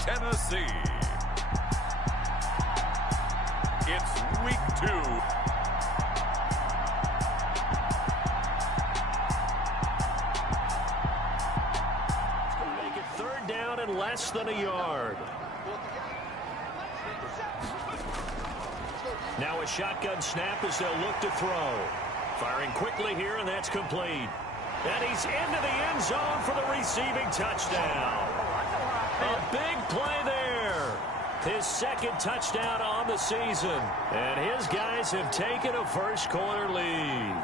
Tennessee. It's week 2. Make it third down and less than a yard. Now a shotgun snap as they'll look to throw. Firing quickly here, and that's complete. And he's into the end zone for the receiving touchdown. A big play there. His second touchdown on the season. And his guys have taken a first-quarter lead.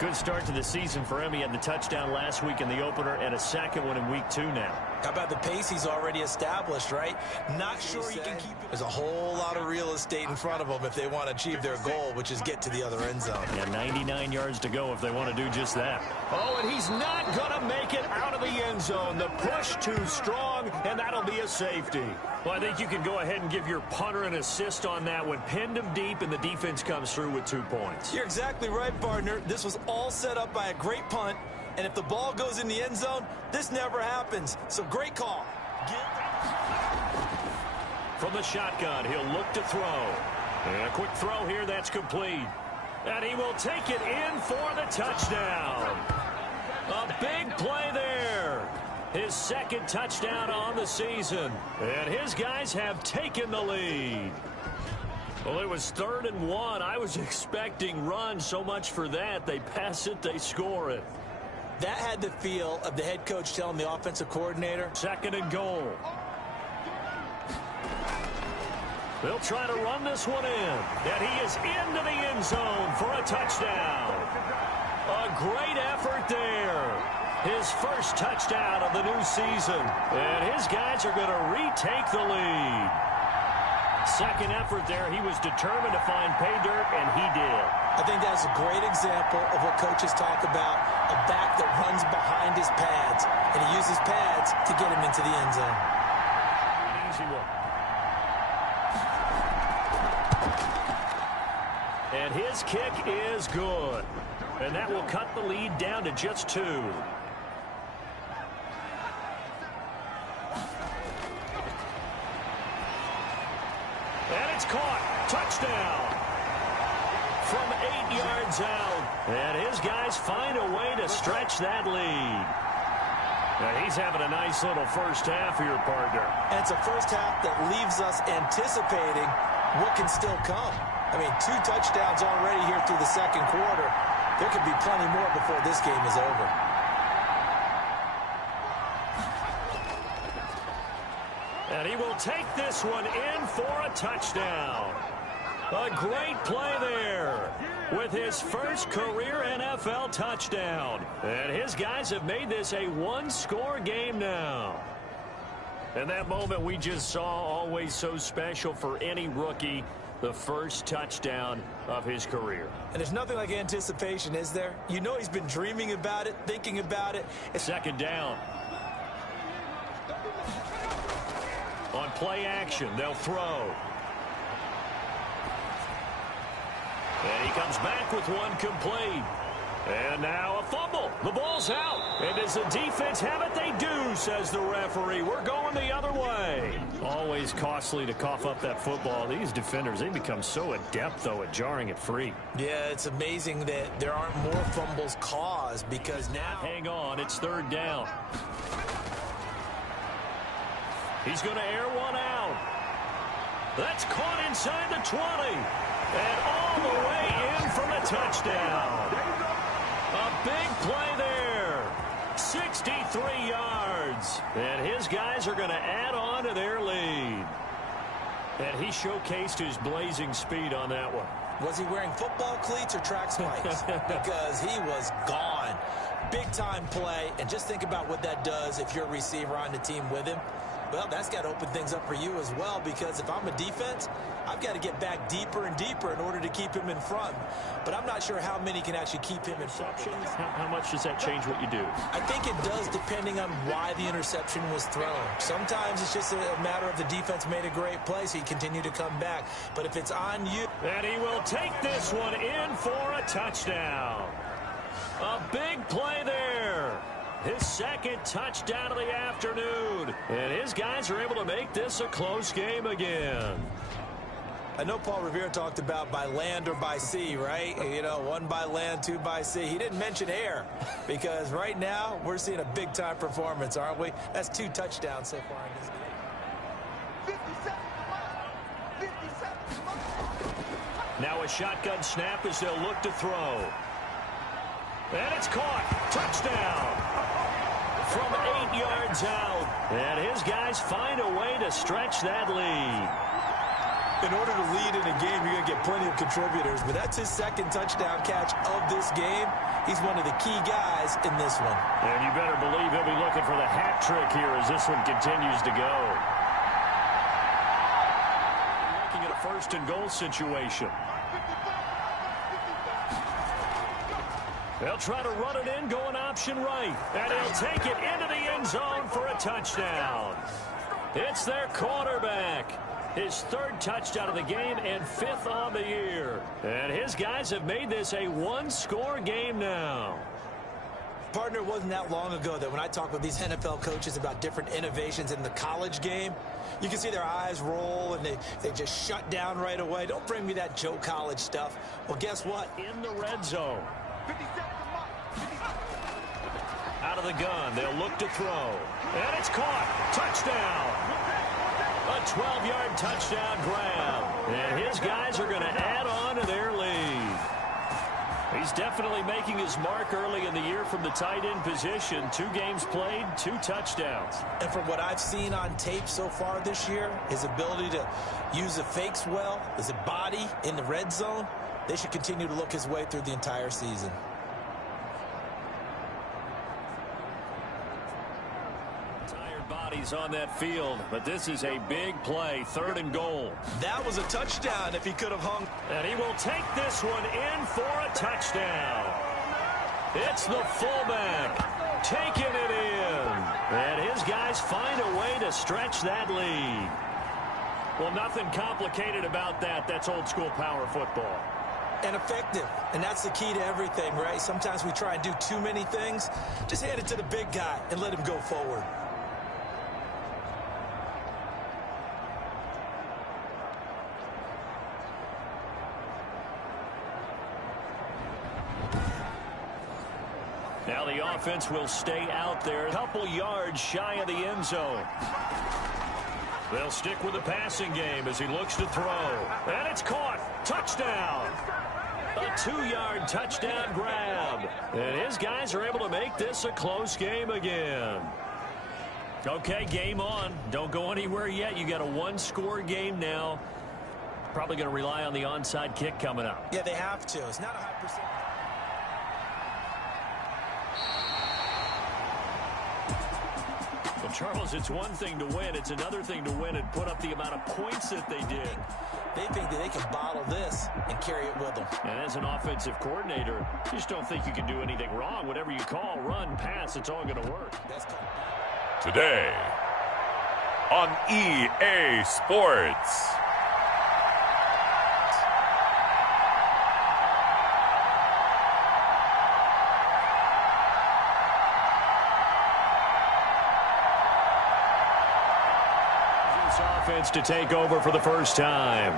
Good start to the season for him. He had the touchdown last week in the opener and a second one in week 2 now. How about the pace he's already established, right? Not sure he can keep it. There's a whole lot of real estate in front of them if they want to achieve their goal, which is get to the other end zone. Yeah, 99 yards to go if they want to do just that. Oh, and he's not going to make it out of the end zone. The push too strong, and that'll be a safety. Well, I think you can go ahead and give your punter an assist on that one. Pinned him deep, and the defense comes through with 2 points. You're exactly right, partner. This was all set up by a great punt, and if the ball goes in the end zone, this never happens. So great call. From the shotgun, he'll look to throw. And a quick throw here, that's complete. And he will take it in for the touchdown. A big play there. His second touchdown on the season. And his guys have taken the lead. Well, it was 3rd and 1. I was expecting run, so much for that. They pass it, they score it. That had the feel of the head coach telling the offensive coordinator. 2nd and goal. They'll try to run this one in. And he is into the end zone for a touchdown. A great effort there. His first touchdown of the new season. And his guys are going to retake the lead. Second effort there. He was determined to find pay dirt, and he did. I think that's a great example of what coaches talk about, a back that runs behind his pads, and he uses pads to get him into the end zone. Easy one. And his kick is good. And that will cut the lead down to just 2. And it's caught. Touchdown. From 8 yards out. And his guys find a way to stretch that lead. Now he's having a nice little first half here, partner. And it's a first half that leaves us anticipating what can still come. I mean, 2 touchdowns already here through the second quarter. There could be plenty more before this game is over. And he will take this one in for a touchdown. A great play there with his first career NFL touchdown. And his guys have made this a 1-score game now. And that moment we just saw, always so special for any rookie. The first touchdown of his career. And there's nothing like anticipation, is there? You know he's been dreaming about it, thinking about it. Second down. On play action, they'll throw. And he comes back with one complete. And now a fumble. The ball's out. And does the defense have it? They do, says the referee. We're going the other way. Always costly to cough up that football. These defenders, they become so adept, though, at jarring it free. Yeah, it's amazing that there aren't more fumbles caused because now... Hang on, it's 3rd down. He's going to air one out. That's caught inside the 20. And all the way in for the touchdown. A big play there. 63 yards. And his guys are going to add on to their lead. And he showcased his blazing speed on that one. Was he wearing football cleats or track spikes? Because he was gone. Big-time play. And just think about what that does if you're a receiver on the team with him. Well, that's got to open things up for you as well, because if I'm a defense, I've got to get back deeper and deeper in order to keep him in front. But I'm not sure how many can actually keep him in front. How much does that change what you do? I think it does, depending on why the interception was thrown. Sometimes it's just a matter of the defense made a great play, so you continue to come back. But if it's on you... And he will take this one in for a touchdown. A big play there. His second touchdown of the afternoon. And his guys are able to make this a close game again. I know Paul Revere talked about by land or by sea, right? You know, one by land, two by sea. He didn't mention air because right now we're seeing a big-time performance, aren't we? That's 2 touchdowns so far in this game. Now a shotgun snap as they'll look to throw. And it's caught. Touchdown. From 8 yards out. And his guys find a way to stretch that lead. In order to lead in a game, you're going to get plenty of contributors, but that's his second touchdown catch of this game. He's one of the key guys in this one. And you better believe he'll be looking for the hat trick here as this one continues to go. Looking at a 1st and goal situation. They'll try to run it in, going option right. And he'll take it into the end zone for a touchdown. It's their quarterback. His 3rd touchdown of the game and 5th on the year. And his guys have made this a 1-score game now. Partner, it wasn't that long ago that when I talk with these NFL coaches about different innovations in the college game, you can see their eyes roll and they just shut down right away. Don't bring me that Joe College stuff. Well, guess what? In the red zone. Out of the gun, they'll look to throw. And it's caught. Touchdown. A 12-yard touchdown grab. And his guys are going to add on to their lead. He's definitely making his mark early in the year from the tight end position. 2 games played, 2 touchdowns. And from what I've seen on tape so far this year, his ability to use the fakes well, his body in the red zone, they should continue to look his way through the entire season. Bodies on that field, but this is a big play. 3rd and goal. That was a touchdown if he could have hung. And he will take this one in for a touchdown. It's the fullback taking it in. And his guys find a way to stretch that lead. Well, nothing complicated about that. That's old school power football. And effective. And that's the key to everything, right? Sometimes we try and do too many things. Just hand it to the big guy and let him go forward. Now the offense will stay out there a couple yards shy of the end zone. They'll stick with the passing game as he looks to throw. And it's caught. Touchdown. A 2-yard touchdown grab. And his guys are able to make this a close game again. Okay, game on. Don't go anywhere yet. You got a 1-score game now. Probably going to rely on the onside kick coming up. Yeah, they have to. It's not a high percentage. Well, Charles, it's one thing to win. It's another thing to win and put up the amount of points that they did. They think that they can bottle this and carry it with them. And as an offensive coordinator, you just don't think you can do anything wrong. Whatever you call, run, pass, it's all going to work. Today on EA Sports. Offense to take over for the first time.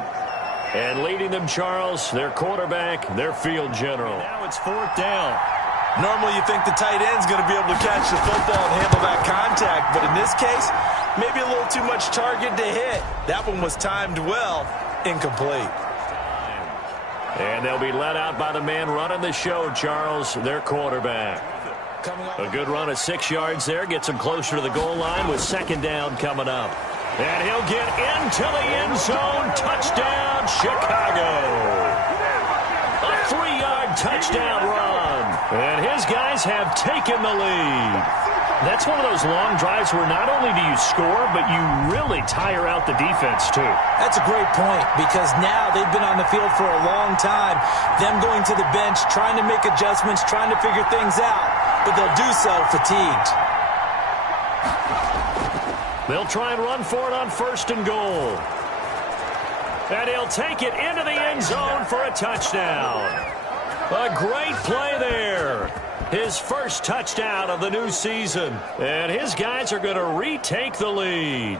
And leading them, Charles, their quarterback, their field general. And now it's 4th down. Normally you think the tight end's going to be able to catch the football and handle that contact, but in this case, maybe a little too much target to hit. That one was timed well, incomplete. And they'll be let out by the man running the show, Charles, their quarterback. A good run of 6 yards there, gets him closer to the goal line with 2nd down coming up. And he'll get into the end zone. Touchdown, Chicago. A 3-yard touchdown run. And his guys have taken the lead. That's one of those long drives where not only do you score, but you really tire out the defense, too. That's a great point because now they've been on the field for a long time. Them going to the bench, trying to make adjustments, trying to figure things out. But they'll do so fatigued. They'll try and run for it on 1st and goal. And he'll take it into the end zone for a touchdown. A great play there. his first touchdown of the new season. And his guys are going to retake the lead.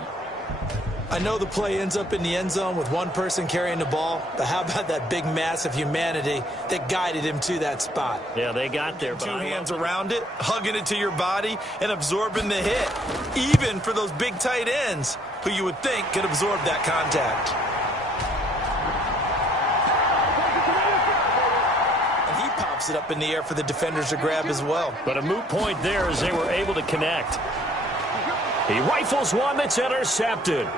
I know the play ends up in the end zone with one person carrying the ball, but how about that big mass of humanity that guided him to that spot? Yeah, they got there. Two hands around it, hugging it to your body, and absorbing the hit. Even for those big tight ends, who you would think could absorb that contact. And he pops it up in the air for the defenders to grab as well. But a moot point there as they were able to connect. He rifles one that's intercepted.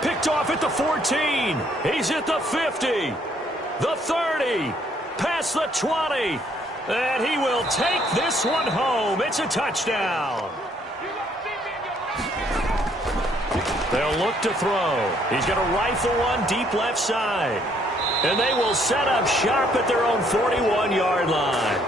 Picked off at the 14. He's at the 50. The 30. Past the 20. And he will take this one home. It's a touchdown. They'll look to throw. He's going to rifle one deep left side. And they will set up sharp at their own 41-yard line.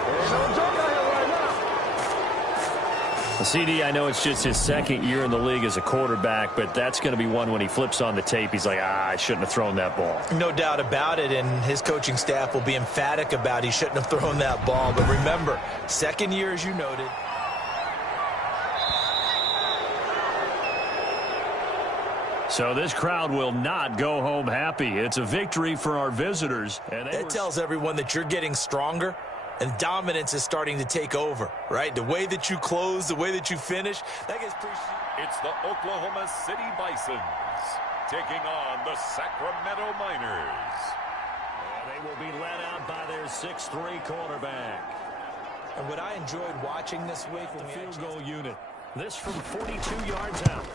CD, I know it's just his second year in the league as a quarterback, but that's going to be one when he flips on the tape. He's like, I shouldn't have thrown that ball. No doubt about it, and his coaching staff will be emphatic about he shouldn't have thrown that ball. But remember, second year, as you noted. So this crowd will not go home happy. It's a victory for our visitors. And that tells everyone that you're getting stronger. And dominance is starting to take over, right? The way that you close, the way that you finish, that gets appreciated. It's the Oklahoma City Bisons taking on the Sacramento Miners. And they will be led out by their 6'3" quarterback. And what I enjoyed watching this week, the field goal unit. This from 42 yards out.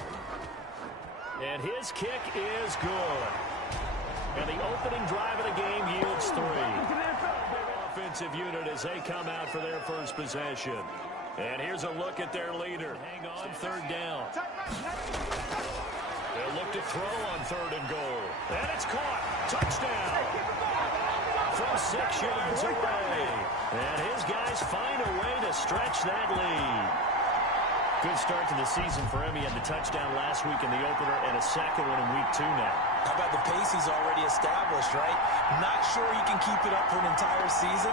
And his kick is good. And the opening drive of the game yields 3. Offensive unit as they come out for their first possession. And here's a look at their leader. Hang on, third down. They'll look to throw on 3rd and goal. And it's caught. Touchdown. From 6 yards away. And his guys find a way to stretch that lead. Good start to the season for him. He had the touchdown last week in the opener and a second one in week 2 now. How about the pace he's already established, right? Not sure he can keep it up for an entire season,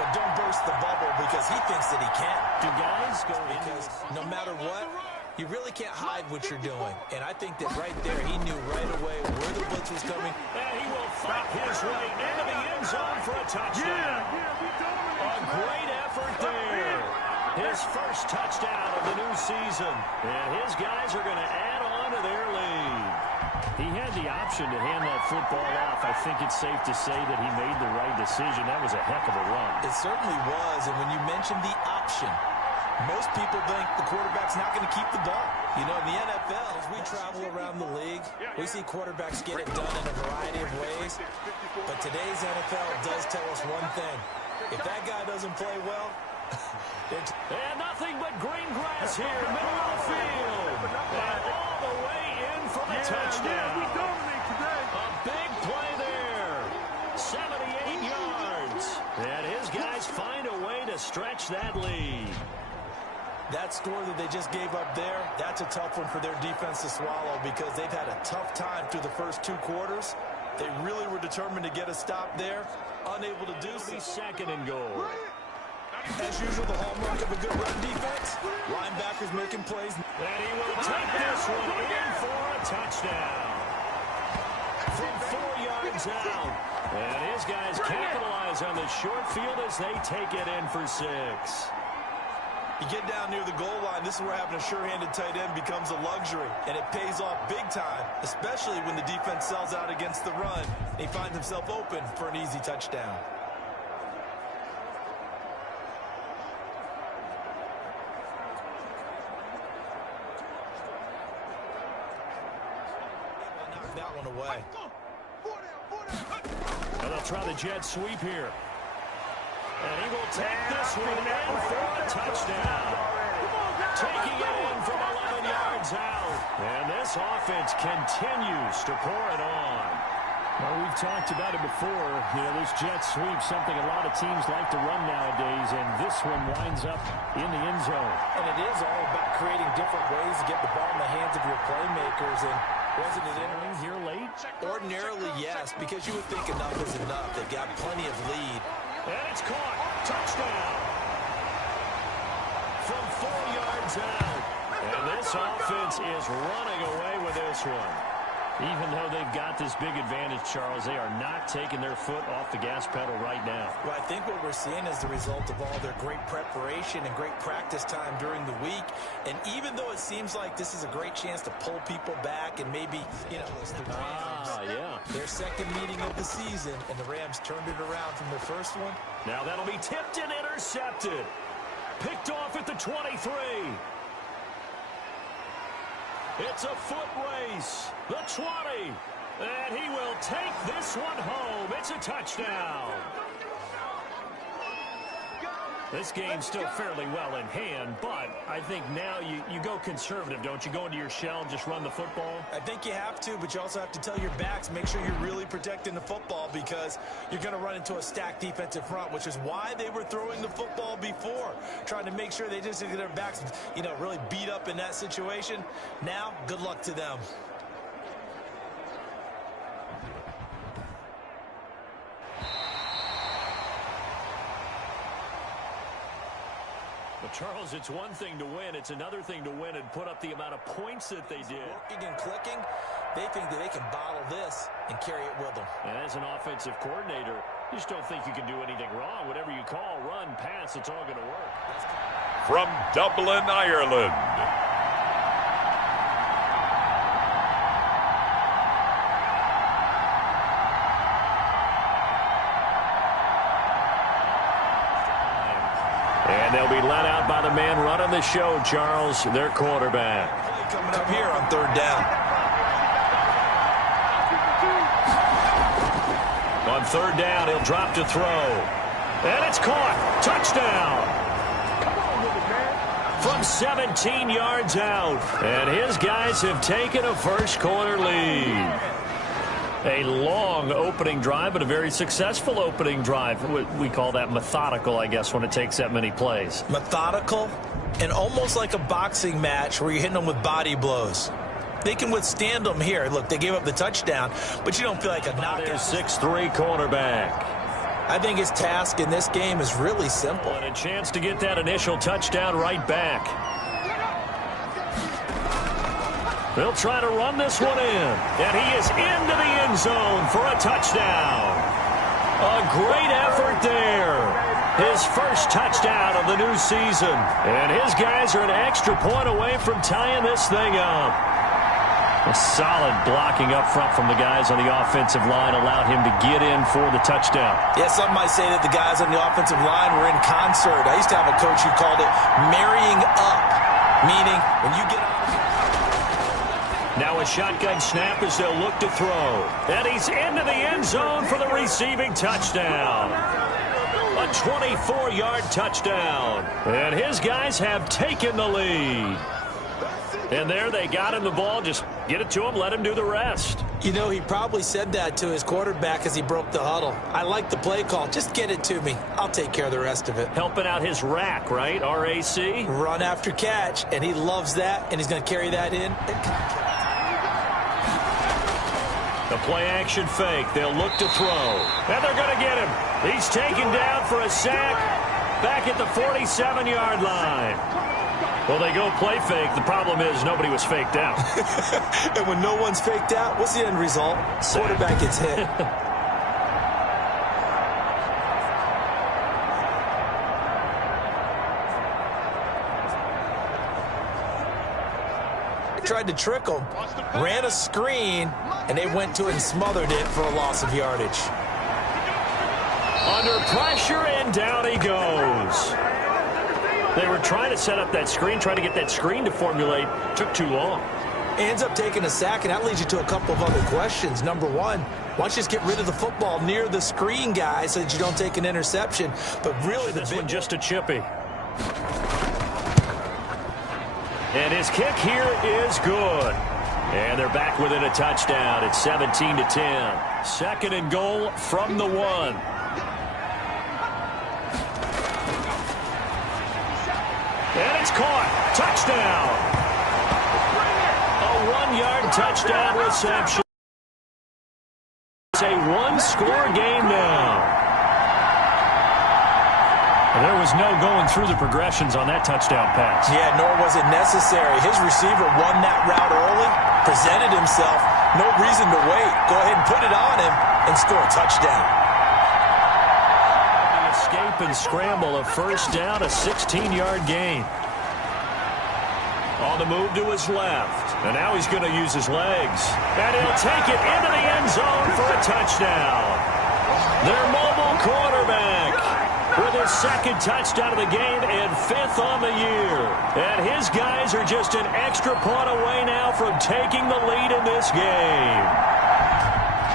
but don't burst the bubble because he thinks that he can. Do guys go because no matter what, you really can't hide what you're doing. And I think that right there, he knew right away where the blitz was coming. And he will fight his way into the end zone for a touchdown. A great effort there. His first touchdown of the new season. And his guys are going to add on to their lead. He had the option to hand that football off. I think it's safe to say that he made the right decision. That was a heck of a run. It certainly was. And when you mentioned the option, most people think the quarterback's not going to keep the ball. You know, in the NFL, as we travel around the league, we see quarterbacks get it done in a variety of ways. But today's NFL does tell us one thing. If that guy doesn't play well, and nothing but green grass here, middle of the field. And all the way in for the touchdown. We dominate today. A big play there. 78 yards. And his guys find a way to stretch that lead. That score that they just gave up there, that's a tough one for their defense to swallow because they've had a tough time through the first 2 quarters. They really were determined to get a stop there, unable to do so. 2nd and goal. As usual, the hallmark of a good run defense. Linebackers making plays. And he will take this one in for a touchdown. From 4 yards out. And his guys capitalize on the short field as they take it in for 6. You get down near the goal line, this is where having a sure-handed tight end becomes a luxury. And it pays off big time, especially when the defense sells out against the run. He finds himself open for an easy touchdown. That one away. And they'll try the jet sweep here. And he will take this one in for a touchdown. Taking it in from 11 yards out. And this offense continues to pour it on. Well, we've talked about it before. You know, this jet sweep, something a lot of teams like to run nowadays, and this one winds up in the end zone. And it is all about creating different ways to get the ball in the hands of your playmakers. And wasn't it entering here late? Ordinarily, yes, because you would think enough is enough. They've got plenty of lead. And it's caught. Touchdown. yards out. And this offense is running away with this one. Even though they've got this big advantage, Charles, they are not taking their foot off the gas pedal right now. Well, I think what we're seeing is the result of all their great preparation and great practice time during the week. And even though it seems like this is a great chance to pull people back and maybe, you know, it's the Rams. Their second meeting of the season, and the Rams turned it around from their first one. Now that'll be tipped and intercepted. Picked off at the 23. It's a foot race. The 20. And he will take this one home. It's a touchdown. This game's still fairly well in hand, but I think now you go conservative, don't you? Go into your shell and just run the football? I think you have to, but you also have to tell your backs, make sure you're really protecting the football, because you're going to run into a stacked defensive front, which is why they were throwing the football before, trying to make sure they just get their backs, you know, really beat up in that situation. Now, good luck to them. But Charles, it's one thing to win. It's another thing to win and put up the amount of points that they did. Working and clicking, they think that they can bottle this and carry it with them. And as an offensive coordinator, you just don't think you can do anything wrong. Whatever you call, run, pass, it's all going to work. From Dublin, Ireland, and they'll be let out by the man running the show, Charles, their quarterback. Coming up here on third down. On third down, he'll drop to throw. And it's caught. Touchdown. From 17 yards out. And his guys have taken a first quarter lead. A long opening drive, but a very successful opening drive. We call that methodical, I guess, when it takes that many plays. Methodical and almost like a boxing match where you're hitting them with body blows. They can withstand them here. Look, they gave up the touchdown, but you don't feel like a knockout. Their 6'3" cornerback. I think his task in this game is really simple. And a chance to get that initial touchdown right back. They'll try to run this one in. And he is into the end zone for a touchdown. A great effort there. His first touchdown of the new season. And his guys are an extra point away from tying this thing up. A solid blocking up front from the guys on the offensive line allowed him to get in for the touchdown. Yeah, some might say that the guys on the offensive line were in concert. I used to have a coach who called it marrying up, meaning when you get on. Now a shotgun snap as they'll look to throw. And he's into the end zone for the receiving touchdown. A 24-yard touchdown. And his guys have taken the lead. And there they got him the ball. Just get it to him, let him do the rest. You know, he probably said that to his quarterback as he broke the huddle. I like the play call. Just get it to me. I'll take care of the rest of it. Helping out his rack, right? R-A-C? Run after catch, and he loves that, and he's going to carry that in. The play-action fake. They'll look to throw. And they're going to get him. He's taken down for a sack back at the 47-yard line. Well, they go play fake. The problem is nobody was faked out. And when no one's faked out, what's the end result? Quarterback gets hit. Tried to trick him, ran a screen, and they went to it and smothered it for a loss of yardage. Under pressure, and down he goes. They were trying to set up that screen, trying to get that screen to formulate. Took too long. Ends up taking a sack, and that leads you to a couple of other questions. Number one, why don't you just get rid of the football near the screen guy so that you don't take an interception? But really, this one just a chippy. And his kick here is good. And they're back within a touchdown. It's 17-10. Second and goal from the 1. And it's caught. Touchdown. A 1-yard touchdown reception. It's a one-score game now. And there was no going through the progressions on that touchdown pass. Yeah, nor was it necessary. His receiver won that route early, presented himself. No reason to wait. Go ahead and put it on him and score a touchdown. The escape and scramble, a first down, a 16-yard gain. On the move to his left. And now he's going to use his legs. And he'll take it into the end zone for a touchdown. Their mobile quarterback with his second touchdown of the game and 5th on the year. And his guys are just an extra point away now from taking the lead in this game.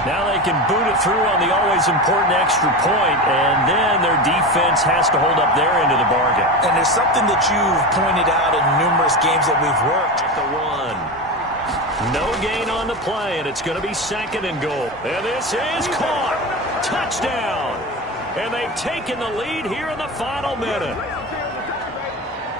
Now they can boot it through on the always important extra point, and then their defense has to hold up their end of the bargain. And there's something that you've pointed out in numerous games that we've worked. At the 1. No gain on the play, and it's going to be 2nd and goal. And this is caught. Touchdown. And they've taken the lead here in the final minute.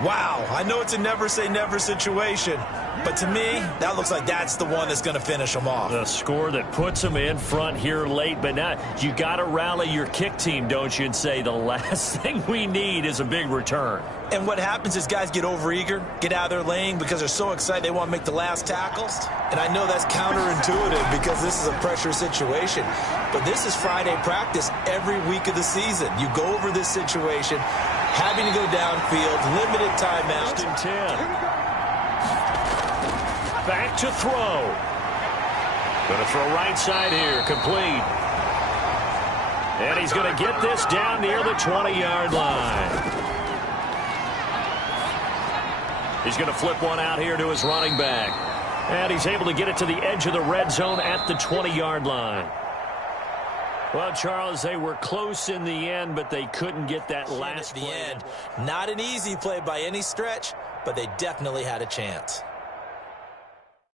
Wow, I know it's a never-say-never situation, but to me, that looks like that's the one that's going to finish them off. The score that puts them in front here late, but now you got to rally your kick team, don't you, and say the last thing we need is a big return. And what happens is guys get overeager, get out of their lane because they're so excited they want to make the last tackles. And I know that's counterintuitive because this is a pressure situation. But this is Friday practice every week of the season. You go over this situation, having to go downfield, limited timeouts. 10. Back to throw. Going to throw right side here, complete. And he's going to get this down near the 20-yard line. He's going to flip one out here to his running back. And he's able to get it to the edge of the red zone at the 20-yard line. Well, Charles, they were close in the end, but they couldn't get that last play. At the end. Not an easy play by any stretch, but they definitely had a chance.